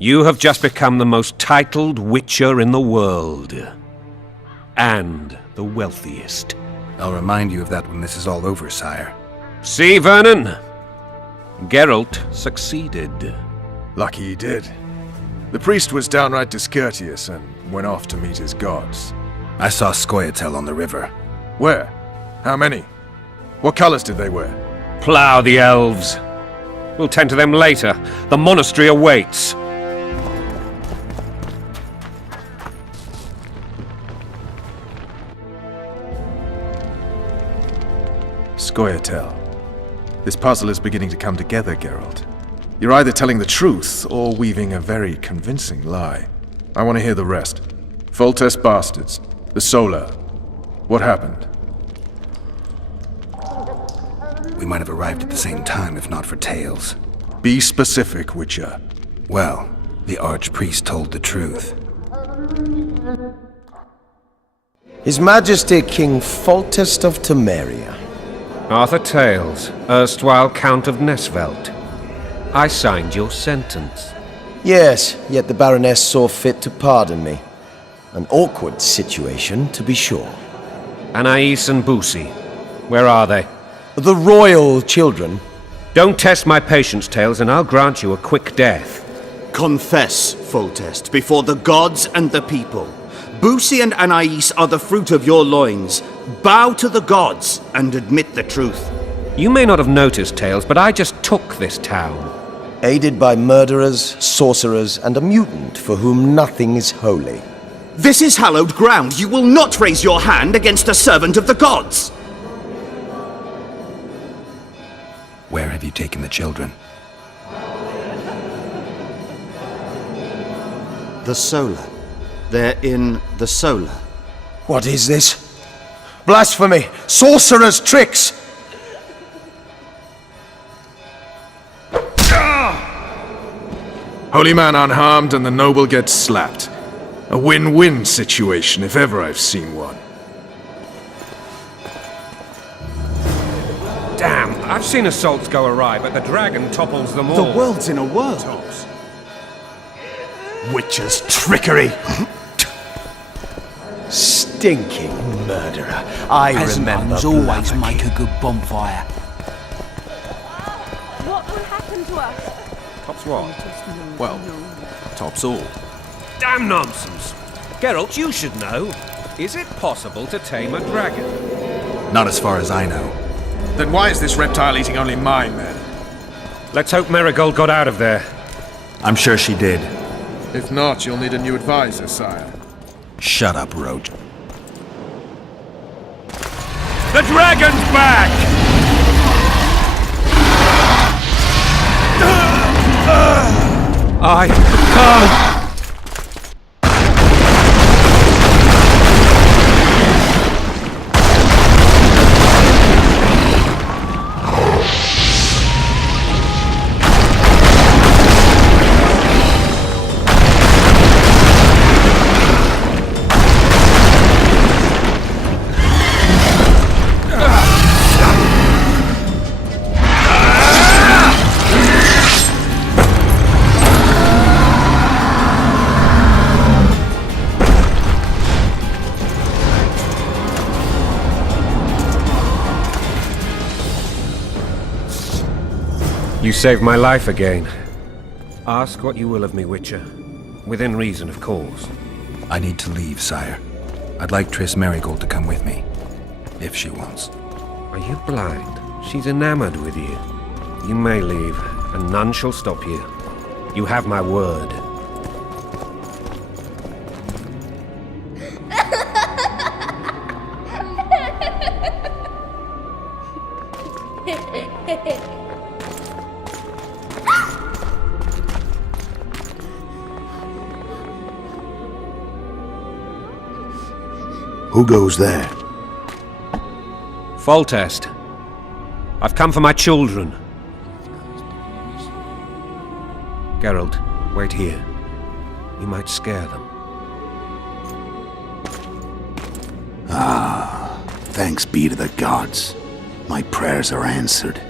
You have just become the most titled witcher in the world. And the wealthiest. I'll remind you of that when this is all over, sire. See, Vernon? Geralt succeeded. Lucky he did. The priest was downright discourteous and went off to meet his gods. I saw Scoia'tael on the river. Where? How many? What colors did they wear? Plough the elves. We'll tend to them later. The monastery awaits. Scoia'tael. This puzzle is beginning to come together, Geralt. You're either telling the truth or weaving a very convincing lie. I want to hear the rest. Foltest bastards. The Solar. What happened? We might have arrived at the same time if not for tales. Be specific, Witcher. Well, the Archpriest told the truth. His Majesty King Foltest of Temeria. Arthur Tales, erstwhile Count of Nesvelt. I signed your sentence. Yes, yet the Baroness saw fit to pardon me. An awkward situation, to be sure. Anais and Boosie, where are they? The royal children. Don't test my patience, Tales, and I'll grant you a quick death. Confess, Foltest, before the gods and the people. Boosie and Anais are the fruit of your loins. Bow to the gods and admit the truth. You may not have noticed, Tales, but I just took this town. Aided by murderers, sorcerers, and a mutant for whom nothing is holy. This is hallowed ground. You will not raise your hand against a servant of the gods! Where have you taken the children? The Solar. They're in the Solar. What is this? Blasphemy! Sorcerer's tricks! Holy man unharmed and the noble gets slapped. A win-win situation, if ever I've seen one. Damn, I've seen assaults go awry, but the dragon topples them all. The world's in a whirl. Witcher's trickery! Stinking murderer. I remember always make a good bonfire. What will happen to us? Tops what? Well, tops all. Damn nonsense! Geralt, you should know. Is it possible to tame a dragon? Not as far as I know. Then why is this reptile eating only my men? Let's hope Marigold got out of there. I'm sure she did. If not, you'll need a new advisor, sire. Shut up, Roach. The dragon's back! I can't! You saved my life again. Ask what you will of me, Witcher. Within reason, of course. I need to leave, sire. I'd like Triss Merigold to come with me. If she wants. Are you blind? She's enamored with you. You may leave, and none shall stop you. You have my word. Who goes there? Foltest. I've come for my children. Geralt, wait here. You might scare them. Thanks be to the gods. My prayers are answered.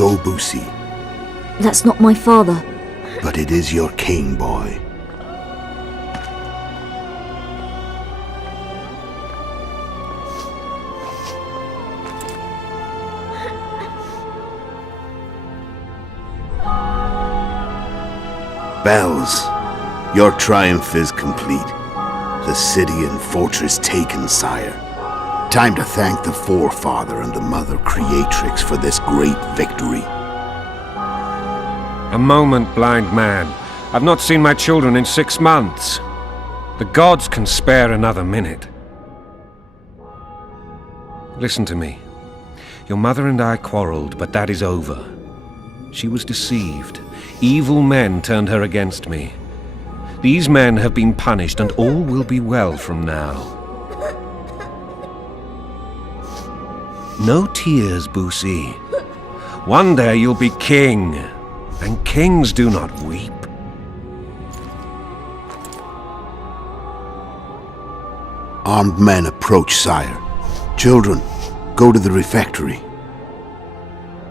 Go, Boosie. That's not my father. But it is your king, boy. Bells, your triumph is complete. The city and fortress taken, sire. Time to thank the Forefather and the Mother Creatrix for this great victory. A moment, blind man. I've not seen my children in 6 months. The gods can spare another minute. Listen to me. Your mother and I quarreled, but that is over. She was deceived. Evil men turned her against me. These men have been punished, and all will be well from now. No tears, Boosie. One day you'll be king, and kings do not weep. Armed men approach, sire. Children, go to the refectory.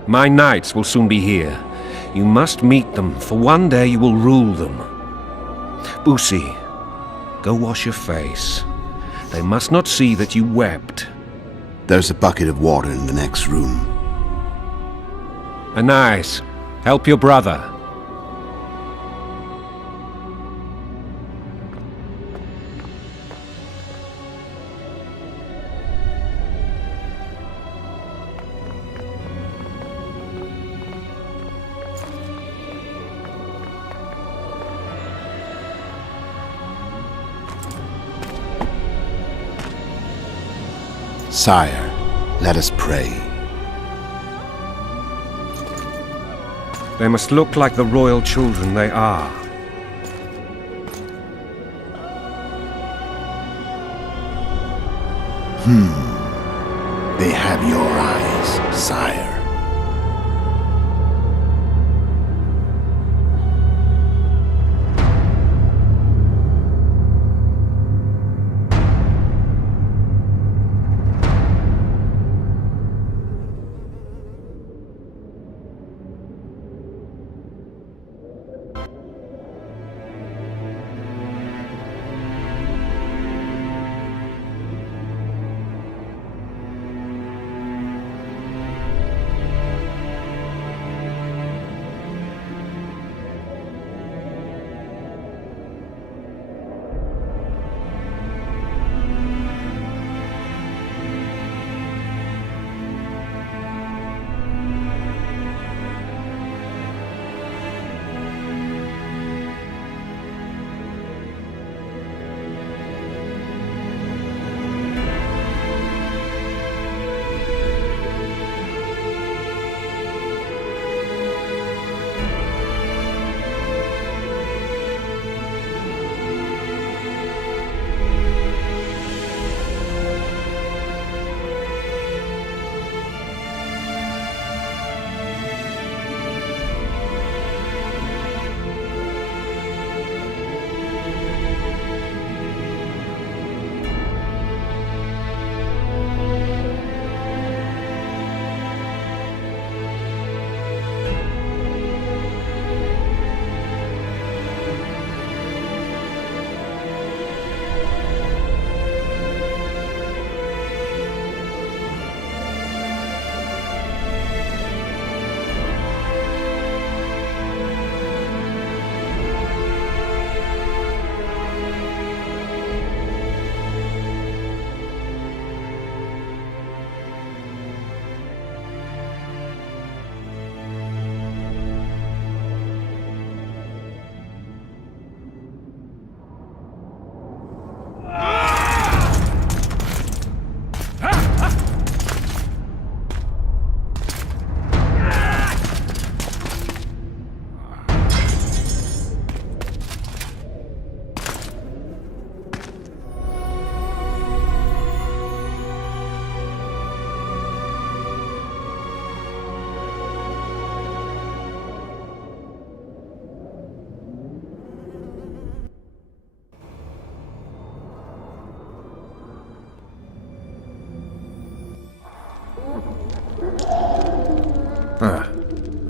My knights will soon be here. You must meet them, for one day you will rule them. Boosie, go wash your face. They must not see that you wept. There's a bucket of water in the next room. Anais, help your brother. Sire, let us pray. They must look like the royal children they are. They have your eyes, sire.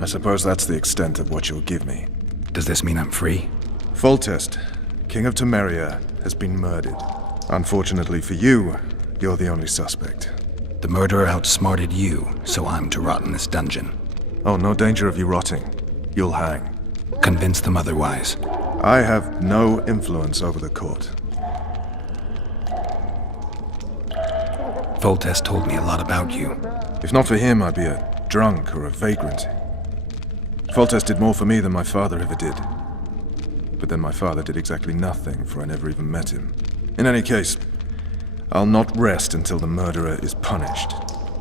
suppose that's the extent of what you'll give me. Does this mean I'm free? Foltest, King of Temeria, has been murdered. Unfortunately for you, you're the only suspect. The murderer outsmarted you, so I'm to rot in this dungeon. Oh, no danger of you rotting. You'll hang. Convince them otherwise. I have no influence over the court. Foltest told me a lot about you. If not for him, I'd be a drunk or a vagrant. Foltest did more for me than my father ever did. But then my father did exactly nothing, for I never even met him. In any case, I'll not rest until the murderer is punished.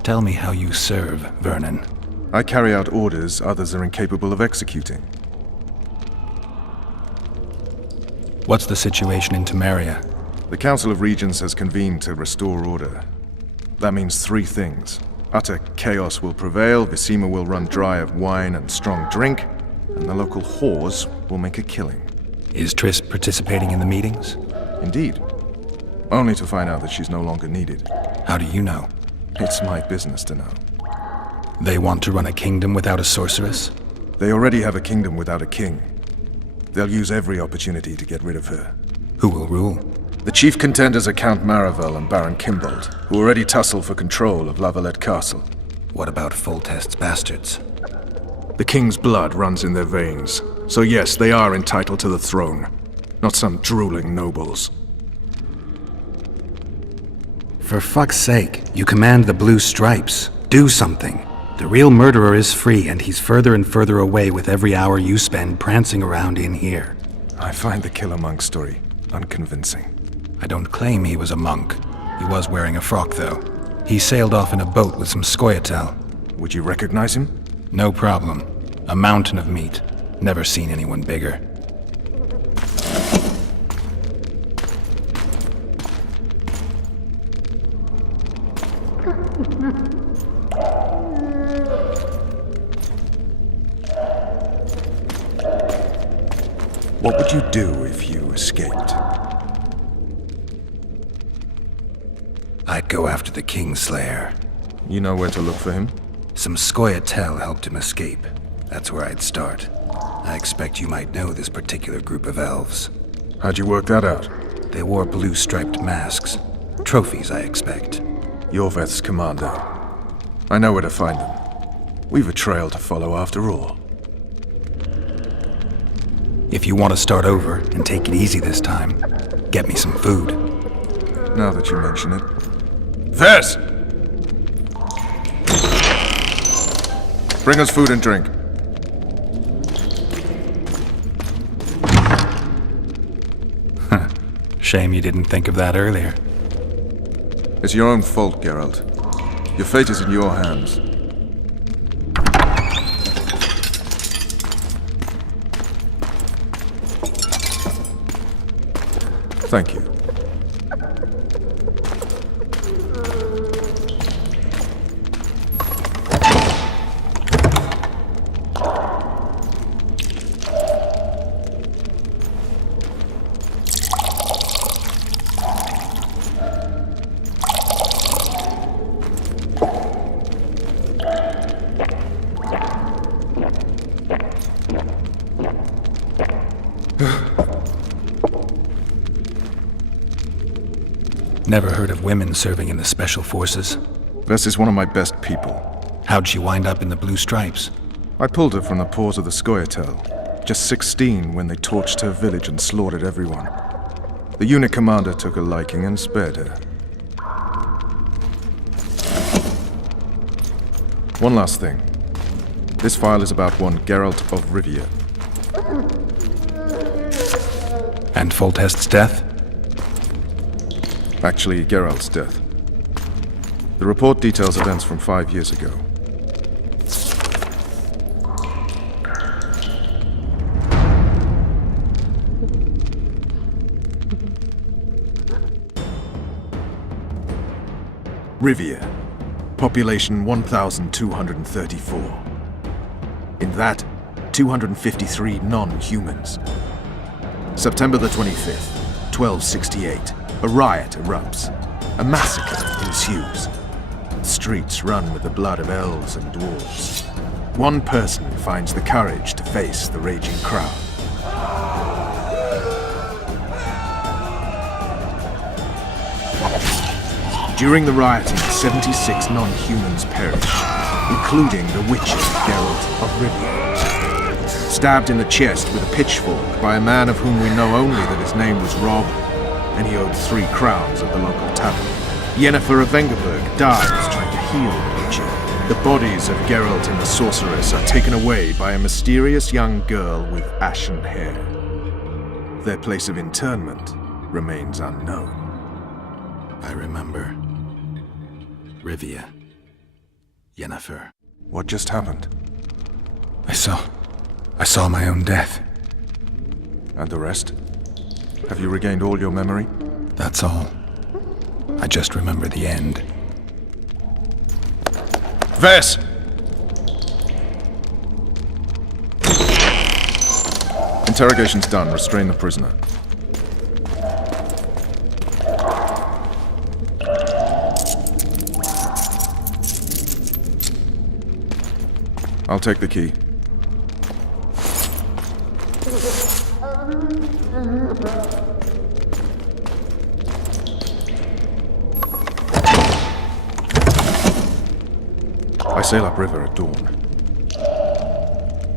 Tell me how you serve, Vernon. I carry out orders others are incapable of executing. What's the situation in Temeria? The Council of Regents has convened to restore order. That means three things. Utter chaos will prevail, Visima will run dry of wine and strong drink, and the local whores will make a killing. Is Triss participating in the meetings? Indeed. Only to find out that she's no longer needed. How do you know? It's my business to know. They want to run a kingdom without a sorceress? They already have a kingdom without a king. They'll use every opportunity to get rid of her. Who will rule? The chief contenders are Count Maravel and Baron Kimbold, who already tussle for control of Lavalette Castle. What about Foltest's bastards? The king's blood runs in their veins, so yes, they are entitled to the throne. Not some drooling nobles. For fuck's sake, you command the Blue Stripes. Do something. The real murderer is free, and he's further and further away with every hour you spend prancing around in here. I find the Killer Monk story unconvincing. I don't claim he was a monk. He was wearing a frock, though. He sailed off in a boat with some Scoia'tael. Would you recognize him? No problem. A mountain of meat. Never seen anyone bigger. What would you do if you escaped? I'd go after the Kingslayer. You know where to look for him? Some Scoia'tael helped him escape. That's where I'd start. I expect you might know this particular group of elves. How'd you work that out? They wore blue-striped masks. Trophies, I expect. Yorveth's commando. I know where to find them. We've a trail to follow after all. If you want to start over and take it easy this time, get me some food. Now that you mention it. Vess! Bring us food and drink. Shame you didn't think of that earlier. It's your own fault, Geralt. Your fate is in your hands. Thank you. Never heard of women serving in the Special Forces. Vess is one of my best people. How'd she wind up in the Blue Stripes? I pulled her from the paws of the Scoia'tael. Just 16 when they torched her village and slaughtered everyone. The unit commander took a liking and spared her. One last thing. This file is about one Geralt of Rivia. And Foltest's death? Actually, Geralt's death. The report details events from 5 years ago. Rivia. Population 1,234. In that, 253 non-humans. September the 25th, 1268. A riot erupts. A massacre ensues. The streets run with the blood of elves and dwarves. One person finds the courage to face the raging crowd. During the rioting, 76 non-humans perished, including the witcher Geralt of Rivia. Stabbed in the chest with a pitchfork by a man of whom we know only that his name was Rob, and he owed 3 crowns at the local tavern. Yennefer of Vengerberg dies trying to heal the witcher. The bodies of Geralt and the sorceress are taken away by a mysterious young girl with ashen hair. Their place of interment remains unknown. I remember. Rivia. Yennefer. What just happened? I saw my own death. And the rest? Have you regained all your memory? That's all. I just remember the end. Vess! Interrogation's done. Restrain the prisoner. I'll take the key. I sail upriver at dawn.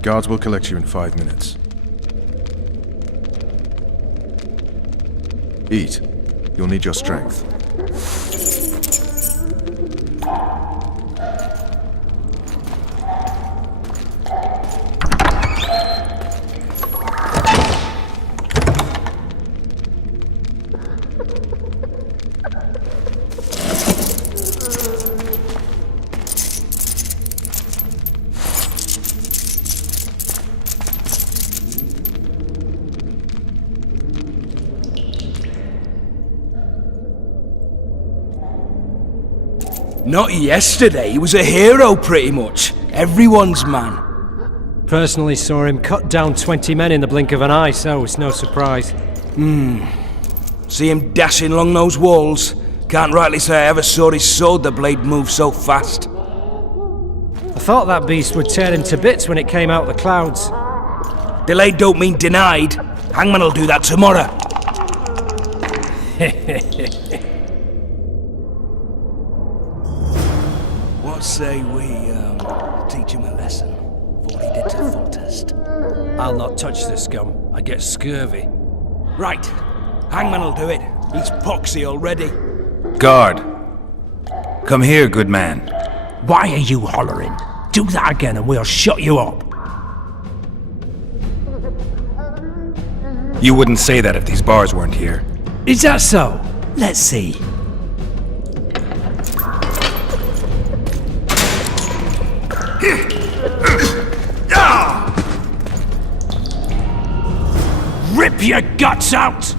Guards will collect you in 5 minutes. Eat. You'll need your strength. Not yesterday, he was a hero pretty much. Everyone's man. Personally saw him cut down 20 men in the blink of an eye, so it's no surprise. See him dashing along those walls. Can't rightly say I ever saw his sword the blade move so fast. I thought that beast would tear him to bits when it came out of the clouds. Delayed don't mean denied. Hangman'll do that tomorrow. What say we, teach him a lesson for what he did to Foltest? I'll not touch the scum. I get scurvy. Right. Hangman'll do it. He's poxy already. Guard! Come here, good man. Why are you hollering? Do that again and we'll shut you up. You wouldn't say that if these bars weren't here. Is that so? Let's see. Rip your guts out!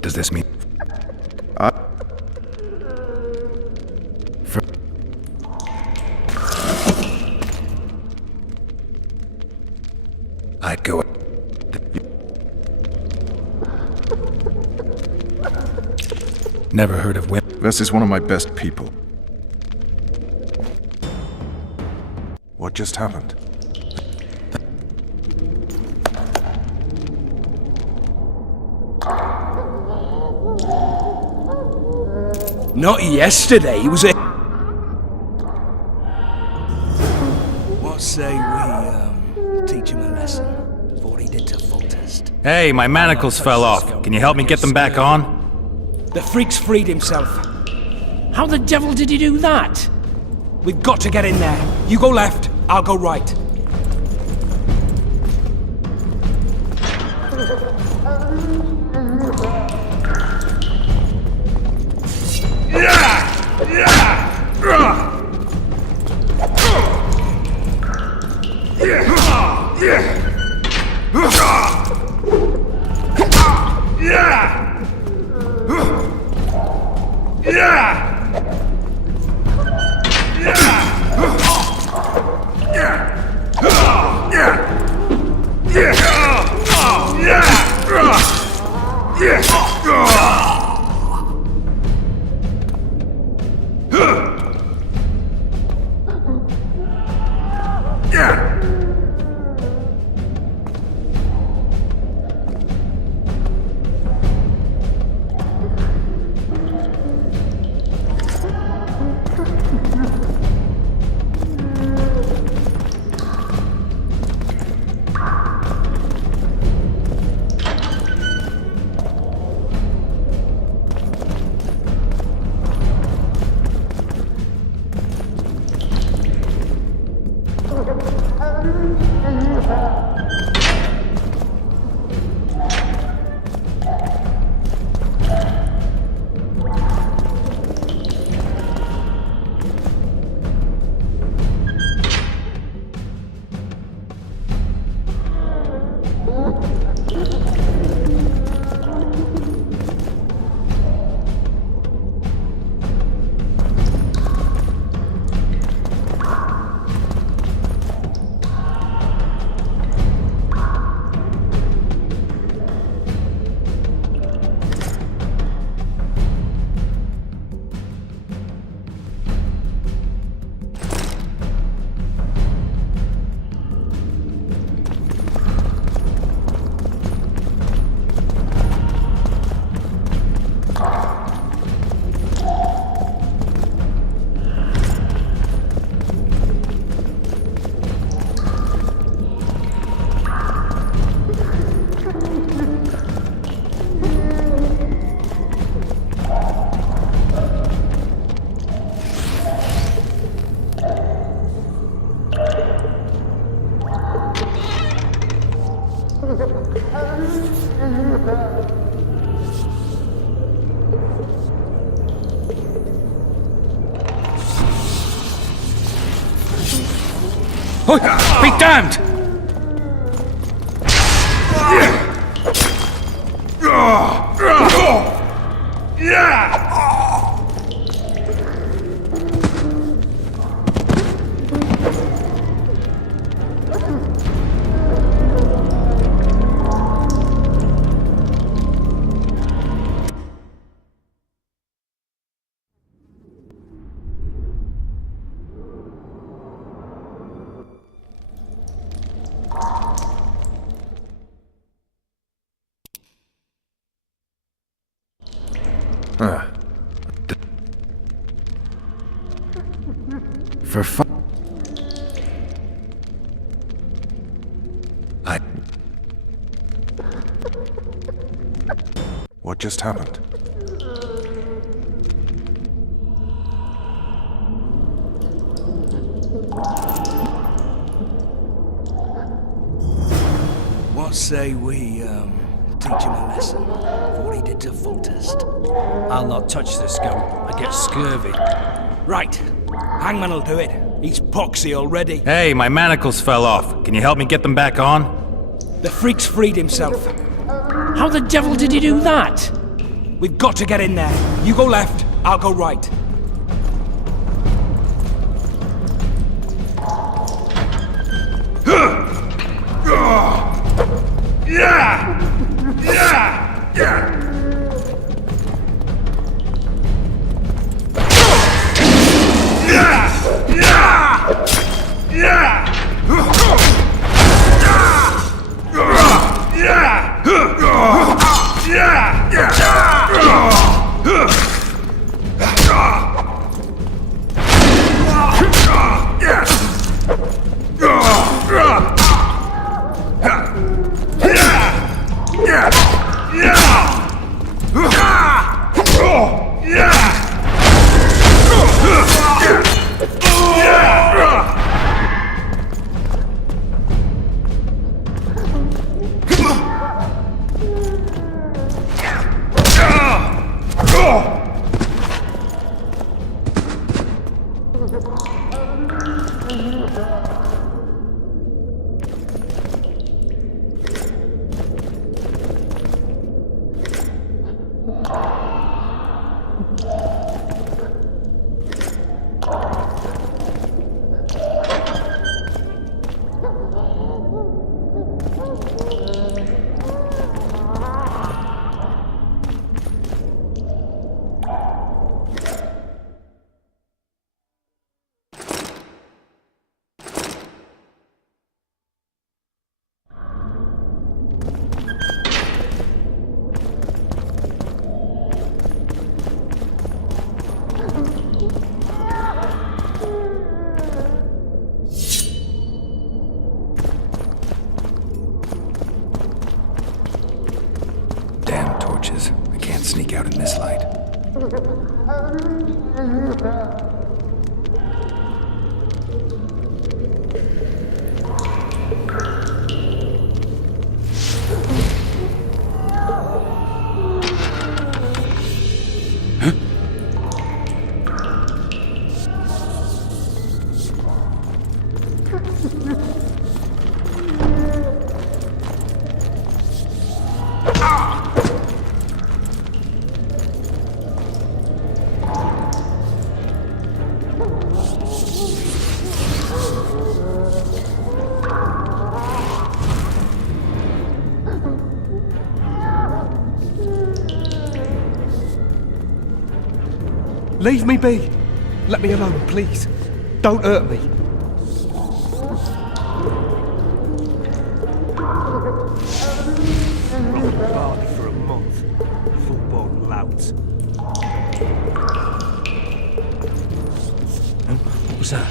Does this mean... I'd go... Never heard of women. Vess is one of my best people. What just happened? Not yesterday, he was a... say we, teach him a lesson? What he did to Foltest. Hey, my manacles fell off. Can you help me get them back on? The freak's freed himself. How the devil did he do that? We've got to get in there. You go left, I'll go right. Oh, be damned! For fu- What just happened? What say we, teach him a lesson for what he did to Foltest? I'll not touch the scum. I get scurvy. Right. Hangman'll do it. He's poxy already. Hey, my manacles fell off. Can you help me get them back on? The freak's freed himself. How the devil did he do that? We've got to get in there. You go left, I'll go right. Damn torches. I can't sneak out in this light. Leave me be! Let me alone, please. Don't hurt me. Robbed Barney for a month. Full-born louts. What was that?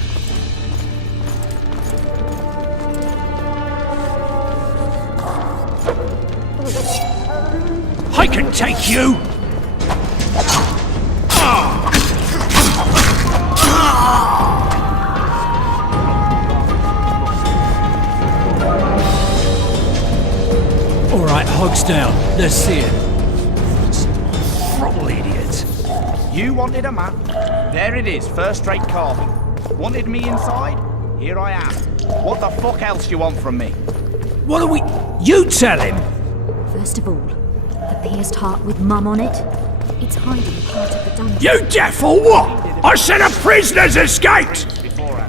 I can take you! Alright, hogs down. Let's see it. Throttle idiot. You wanted a map? There it is, first-rate carving. Wanted me inside? Here I am. What the fuck else you want from me? What are we... You tell him! First of all, the pierced heart with Mum on it. It's hiding part of the dungeon. You deaf or what? I said a prisoner's escaped!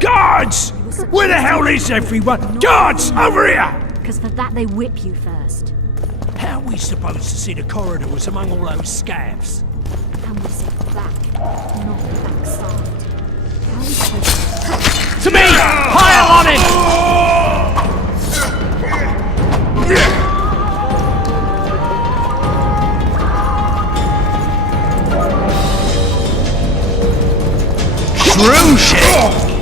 Guards! Where the hell is everyone? Guards, over here! Because for that they whip you first. How are we supposed to see the corridors among all those scabs? And we sit back, not the backside. How are we supposed To me! Pile on him! True shit!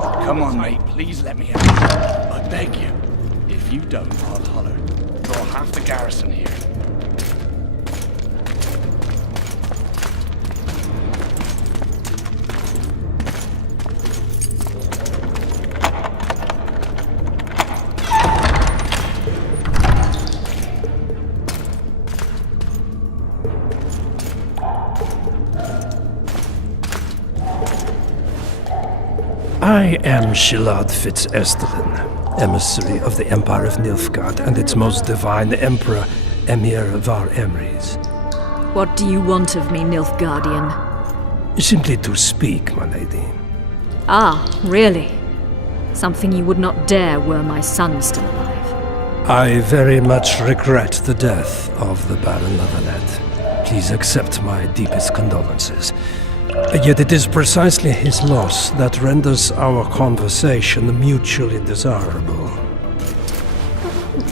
Come on, mate, please let me out. I beg you. If you don't, I'll holler. Draw half the garrison here. I am Shilard Fitz-Estherlin, emissary of the Empire of Nilfgaard and its most divine Emperor, Emir Var Emrys. What do you want of me, Nilfgaardian? Simply to speak, my lady. Ah, really? Something you would not dare were my son still alive. I very much regret the death of the Baron Lavalette. Please accept my deepest condolences. Yet it is precisely his loss that renders our conversation mutually desirable.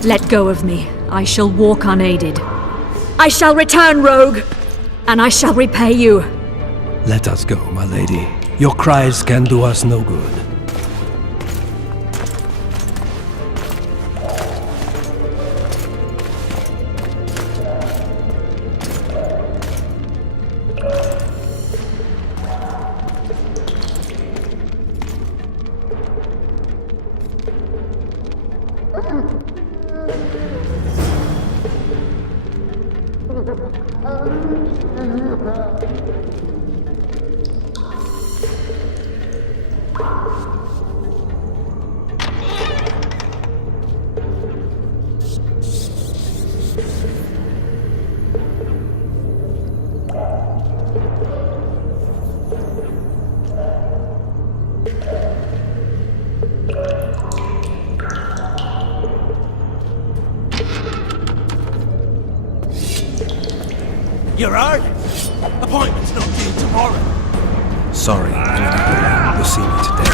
Let go of me. I shall walk unaided. I shall return, rogue, and I shall repay you. Let us go, my lady. Your cries can do us no good. You're out? Appointment's not due tomorrow. Sorry, you'll see me today.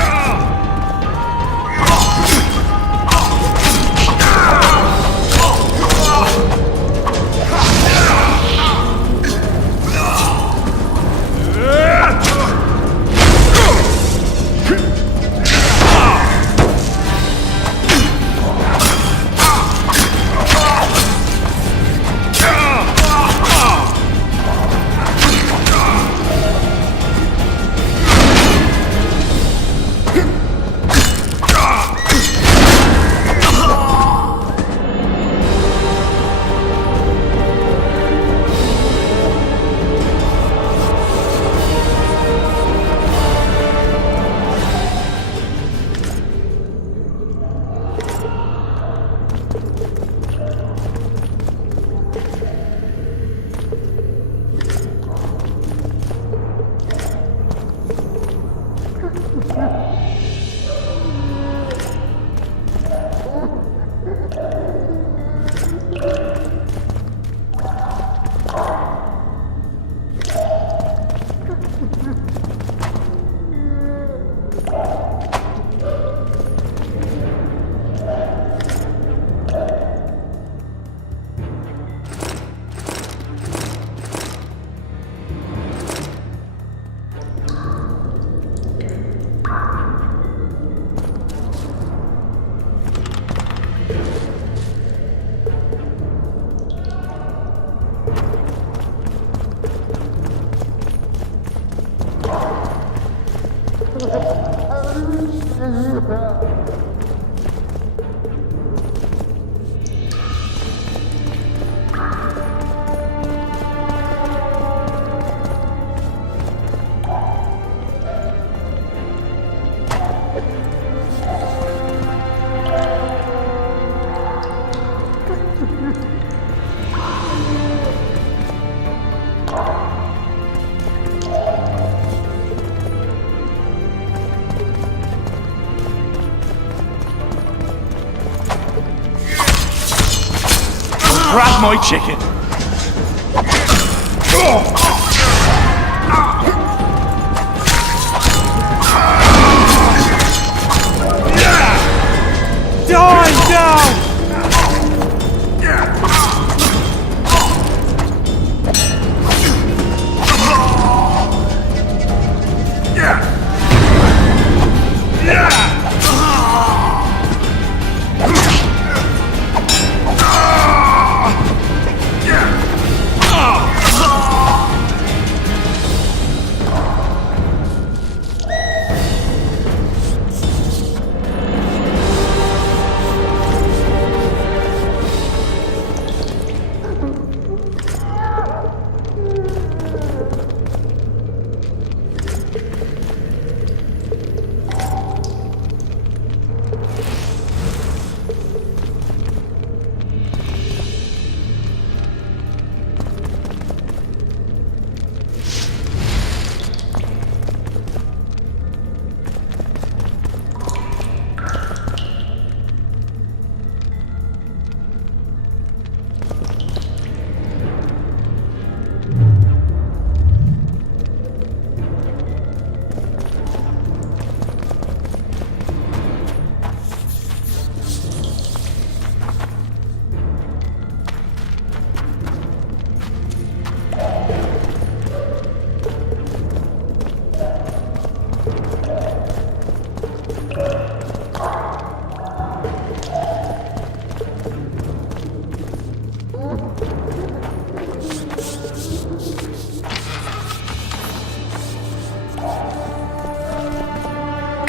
Grab my chicken! Die now!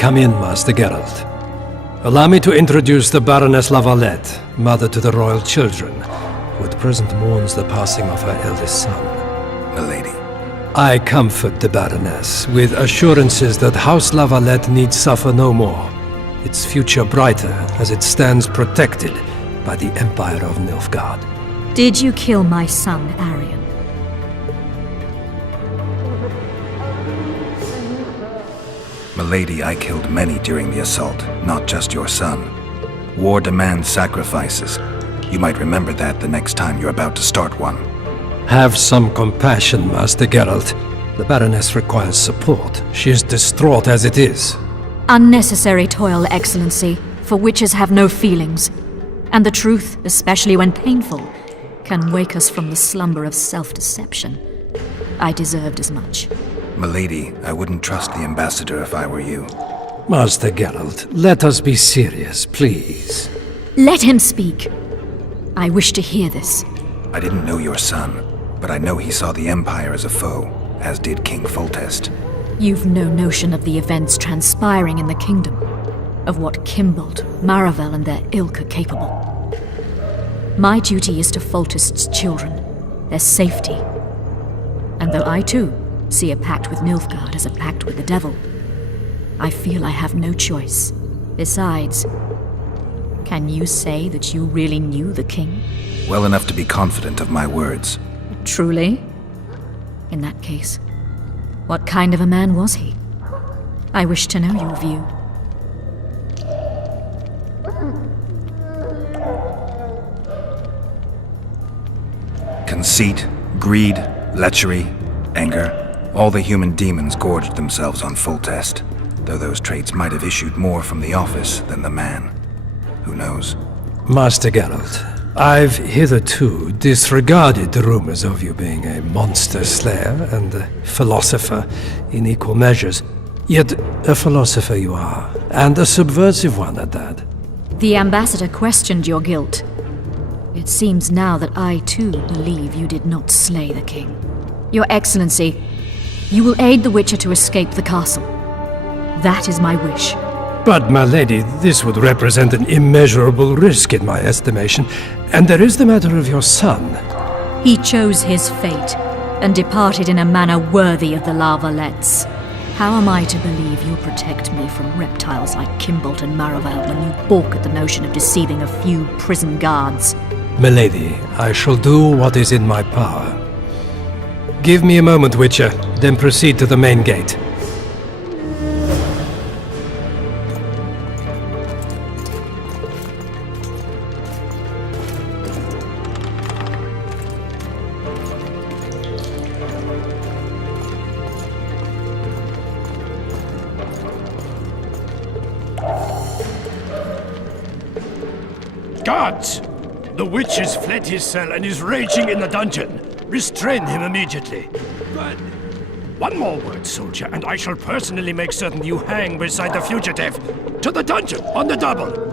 come in, Master Geralt. Allow me to introduce the Baroness Lavalette, mother to the royal children, who at present mourns the passing of her eldest son. Milady. I comfort the Baroness with assurances that House Lavalette need suffer no more, its future brighter as it stands protected by the Empire of Nilfgaard. Did you kill my son, Arion? Milady, I killed many during the assault, not just your son. War demands sacrifices. You might remember that the next time you're about to start one. Have some compassion, Master Geralt. The Baroness requires support. She is distraught as it is. Unnecessary toil, Excellency, for witches have no feelings. And the truth, especially when painful, can wake us from the slumber of self-deception. I deserved as much. Milady, I wouldn't trust the ambassador if I were you. Master Geralt, let us be serious, please. Let him speak. I wish to hear this. I didn't know your son, but I know he saw the Empire as a foe, as did King Foltest. You've no notion of the events transpiring in the kingdom, of what Kimbold, Maravel and their ilk are capable. My duty is to Foltest's children, their safety. And though I too see a pact with Nilfgaard as a pact with the devil, I feel I have no choice. Besides, can you say that you really knew the king? Well enough to be confident of my words. Truly? In that case, what kind of a man was he? I wish to know your view. Conceit, greed, lechery, anger. All the human demons gorged themselves on Foltest, though those traits might have issued more from the office than the man. Who knows? Master Geralt, I've hitherto disregarded the rumors of you being a monster slayer and a philosopher in equal measures. Yet a philosopher you are, and a subversive one at that. The ambassador questioned your guilt. It seems now that I too believe you did not slay the king. Your Excellency, you will aid the Witcher to escape the castle. That is my wish. But, my lady, this would represent an immeasurable risk in my estimation. And there is the matter of your son. He chose his fate, and departed in a manner worthy of the Lavalettes. How am I to believe you'll protect me from reptiles like Kimbold and Maravel when you balk at the notion of deceiving a few prison guards? Milady, I shall do what is in my power. Give me a moment, Witcher, then proceed to the main gate. Guards! The witch has fled his cell and is raging in the dungeon. Restrain him immediately. But one more word, soldier, and I shall personally make certain you hang beside the fugitive. To the dungeon, on the double!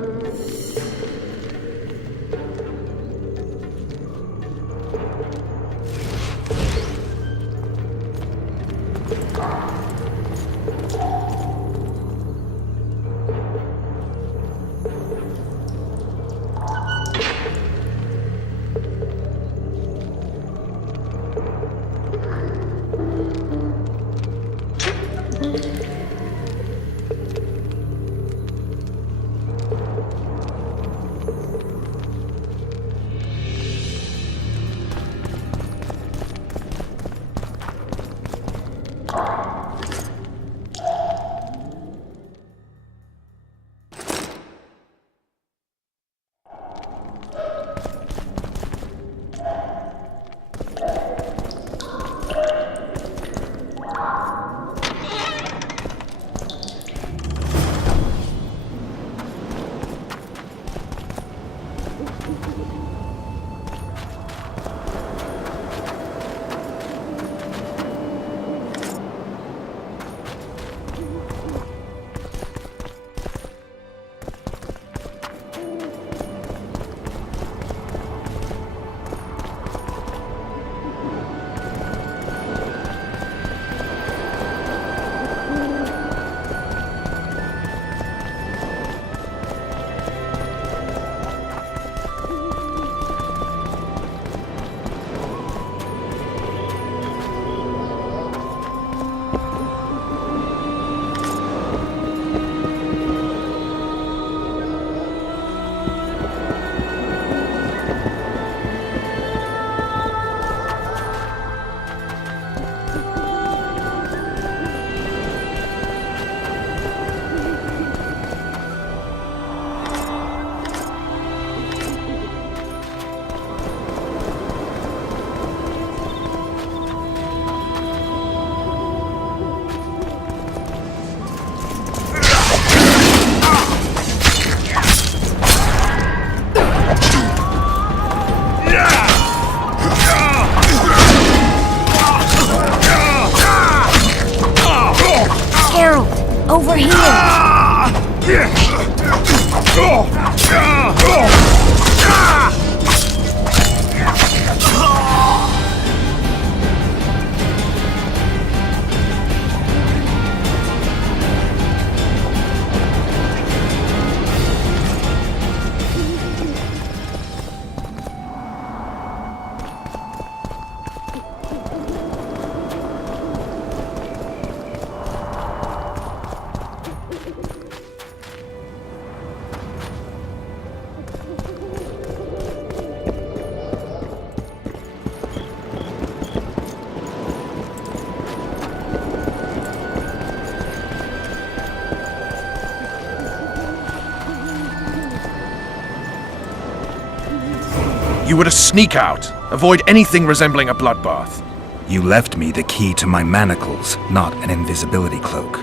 You were to sneak out. Avoid anything resembling a bloodbath. You left me the key to my manacles, not an invisibility cloak.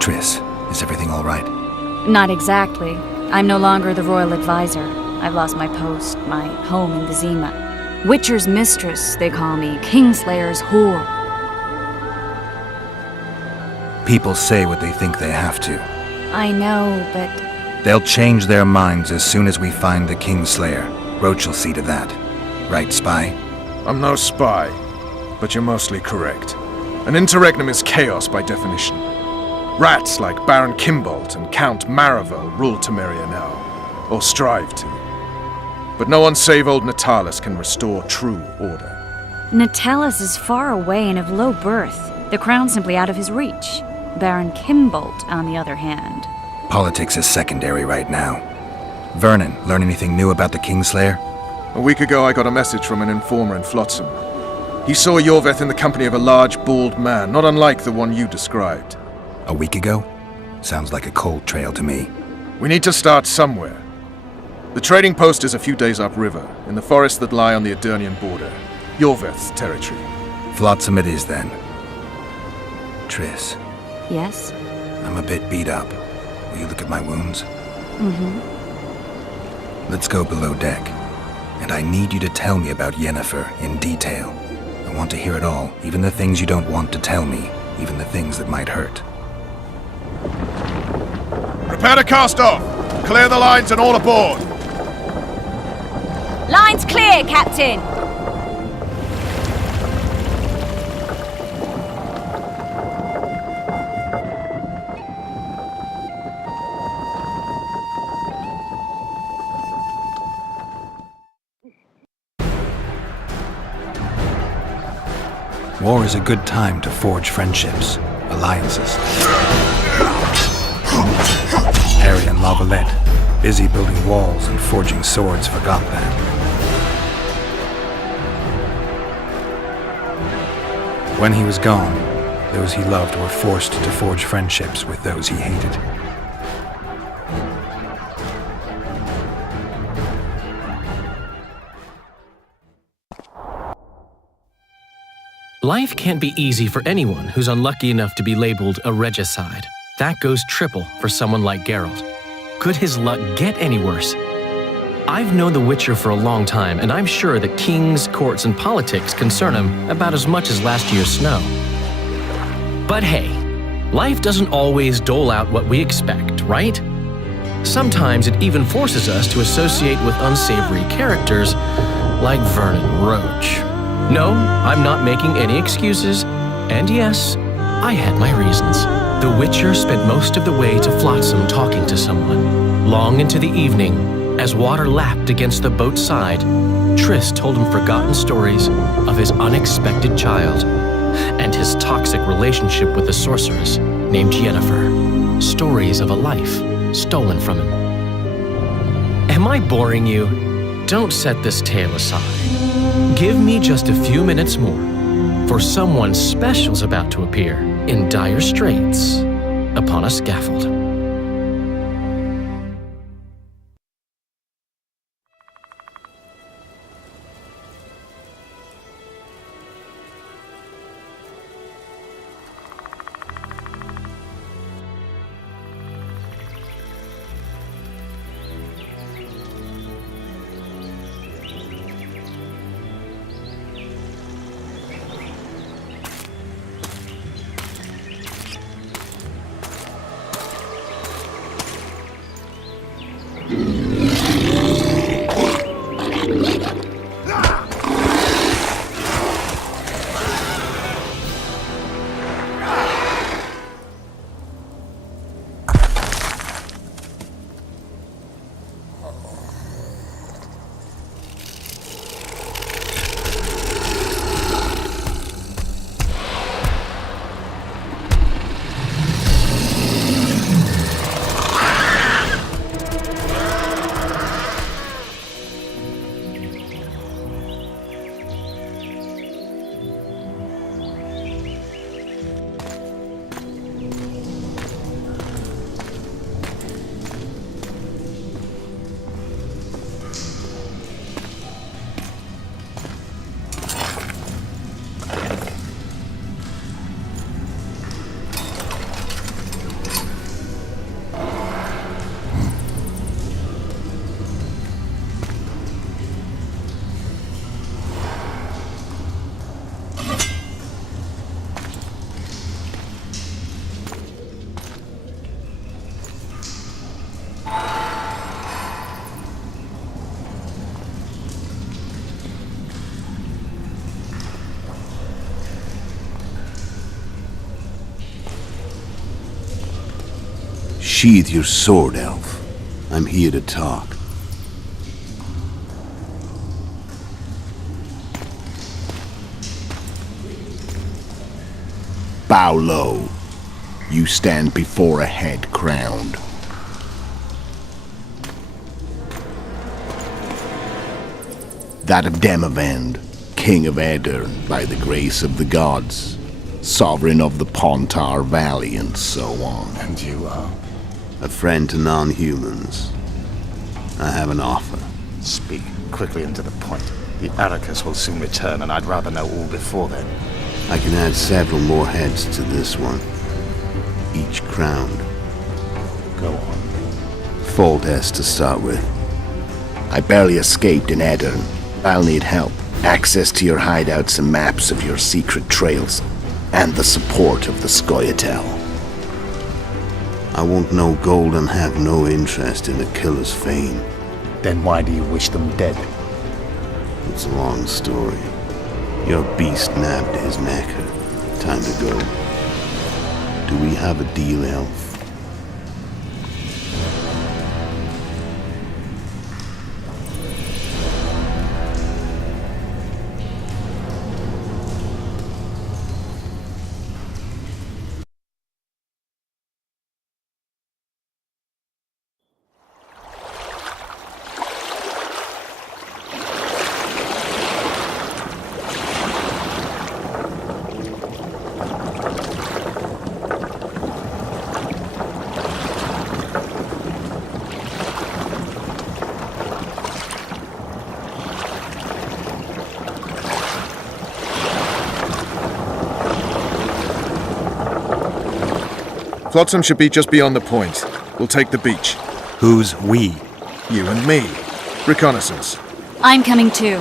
Triss, is everything all right? Not exactly. I'm no longer the royal advisor. I've lost my post, my home in Vizima. Witcher's mistress, they call me. Kingslayer's whore. People say what they think they have to. I know, but... They'll change their minds as soon as we find the Kingslayer. Roach will see to that. Right, spy? I'm no spy, but you're mostly correct. An interregnum is chaos by definition. Rats like Baron Kimbolt and Count Maravel rule Temeria now, or strive to. But no one save old Natalis can restore true order. Natalis is far away and of low birth. The crown's simply out of his reach. Baron Kimbolt, on the other hand. Politics is secondary right now. Vernon, learn anything new about the Kingslayer? A week ago I got a message from an informer in Flotsam. He saw Yorveth in the company of a large, bald man, not unlike the one you described. A week ago? Sounds like a cold trail to me. We need to start somewhere. The trading post is a few days upriver, in the forests that lie on the Adernian border. Yorveth's territory. Flotsam it is, then. Triss. Yes? I'm a bit beat up. Will you look at my wounds? Mm-hmm. Let's go below deck. And I need you to tell me about Yennefer in detail. I want to hear it all, even the things you don't want to tell me, even the things that might hurt. Prepare to cast off! Clear the lines and all aboard! Lines clear, Captain! War is a good time to forge friendships, alliances. Harry and Lavalette, busy building walls and forging swords for Gotham. When he was gone, those he loved were forced to forge friendships with those he hated. Life can't be easy for anyone who's unlucky enough to be labeled a regicide. That goes triple for someone like Geralt. Could his luck get any worse? I've known the Witcher for a long time, and I'm sure that kings, courts, and politics concern him about as much as last year's snow. But hey, life doesn't always dole out what we expect, right? Sometimes it even forces us to associate with unsavory characters like Vernon Roach. No, I'm not making any excuses, and yes, I had my reasons. The Witcher spent most of the way to Flotsam talking to someone. Long into the evening, as water lapped against the boat's side, Triss told him forgotten stories of his unexpected child and his toxic relationship with a sorceress named Yennefer. Stories of a life stolen from him. Am I boring you? Don't set this tale aside. Give me just a few minutes more, for someone special's about to appear in dire straits upon a scaffold. Sheathe your sword, Elf. I'm here to talk. Bow low. You stand before a head crowned. That of Demavend, King of Aedirn, by the grace of the gods, sovereign of the Pontar Valley, and so on. And you are? A friend to non-humans. I have an offer. Speak quickly and to the point. The Arrakis will soon return, and I'd rather know all before then. I can add several more heads to this one. Each crowned. Go on. Foltest to start with. I barely escaped in Aedirn. I'll need help. Access to your hideouts and maps of your secret trails. And the support of the Scoia'tael. I want no gold and have no interest in a killer's fame. Then why do you wish them dead? It's a long story. Your beast nabbed his neck. Time to go. Do we have a deal, Elf? Flotsam should be just beyond the point. We'll take the beach. Who's we? You and me. Reconnaissance. I'm coming too.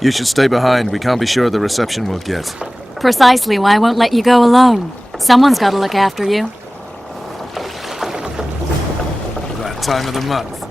You should stay behind. We can't be sure of the reception we'll get. Precisely why I won't let you go alone. Someone's got to look after you. That time of the month.